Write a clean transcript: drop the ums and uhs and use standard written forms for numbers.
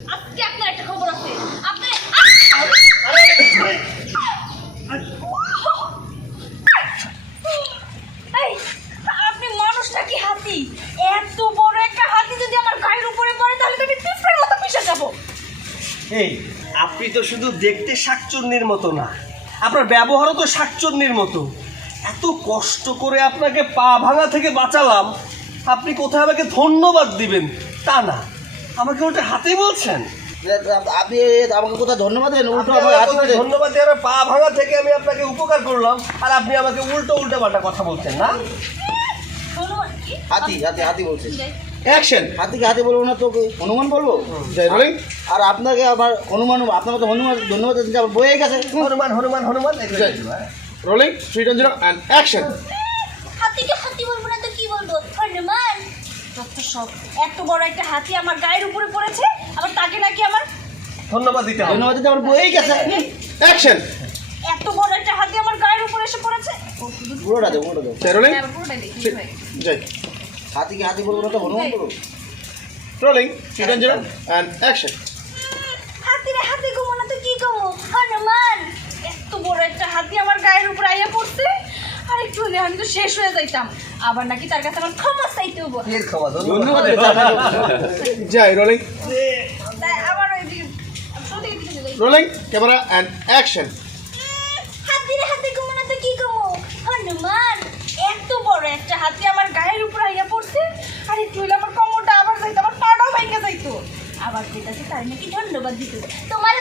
আজকে আপনার একটা খবর আছে। আপনার আপনি মানুষটা কি হাতি? এত বড় একটা হাতি যদি আমার গায়ের উপরে পড়ে তাহলে তো আমি পিঁপড়ের মতো মিশে যাব। এই আপনি তো শুধু দেখতে শাকচুন্নির মতো না, আপনার ব্যবহারও তো শাকচুন্নির মতো। এত কষ্ট করে আপনাকে পা ভাঙা থেকে বাঁচালাম, আপনি কোথায় আমাকে ধন্যবাদ দিবেন তা না, আমাকে ওটা হাতে বলছেন। আপনি আমাকে কোথাও ধন্যবাদ দেন? উল্টো আপনি আমার আমাকে হাতে কোথায় দেন। ধন্যবাদ দেওয়ার, পা ভাঙা থেকে আমি আপনাকে উপকার করলাম আর আপনি আমাকে উল্টো পাল্টা কথা বলছেন না। ধন্যবাদ কি? হাতি হাতি হাতি বলছেন। অ্যাকশন। হাতিকে হাতি বলবো না, তোকে হনুমান বলবো? আর আপনাকে আবার হনুমান, আপনাকে তো হনুমান ধন্যবাদ দিতে আবার বয়ে গেছে। Hanuman Hanuman Hanuman rolling 3 0 and action. হাতিকে হাতি বলবো না তো কি বলবো? হনুমান। যত সব, এত বড় একটা হাতি আমার গায়ের উপরে পড়েছে, আবার তাকে নাকি আমার ধন্যবাদ দিতে হবে। ধন্যবাদ দিতে আবার বয়ে গেছে। Action. এত বড় একটা হাতি আমার গায়ের উপরে এসে পড়েছে। পুরোটা দেবো, পুরোটা দেবো। Rolling. এবার পুরোটাই দেখি কি হয়। Jai. হাতিকে হাতি বলবো না তো হনুমান বলবো? Rolling 3 0 and action. হাতি রে হাতি ঘুমো না তো কি ঘুমো? হনুমান। এত বড় একটা হাতি আমার গায়ের উপর আইয়া পড়ছে, আর একটু হলে আমি তো শেষ হয়ে যাইতাম। আবার নাকি তার কাছে আমার ক্ষমা চাইতে হবো। এর ক্ষমা ধন্যবাদ ধন্যবাদ। Jai. Rolling. তাই আবার ওই দিকে সত্যি দিকে যাই। Rolling. Camera and action. হাতি রে হাতি ঘুমো না তো কি ঘুমো? হনুমান। এত বড় একটা হাতি আমার গায়ের উপর আইয়া পড়ছে, আর একটু হলে আমার কোমরটা আবার যাইতো, আমার পাটাও ভেঙে যাইতো। আবার কইতাছে তার নাকি ধন্যবাদ দিতে হবে। তোমার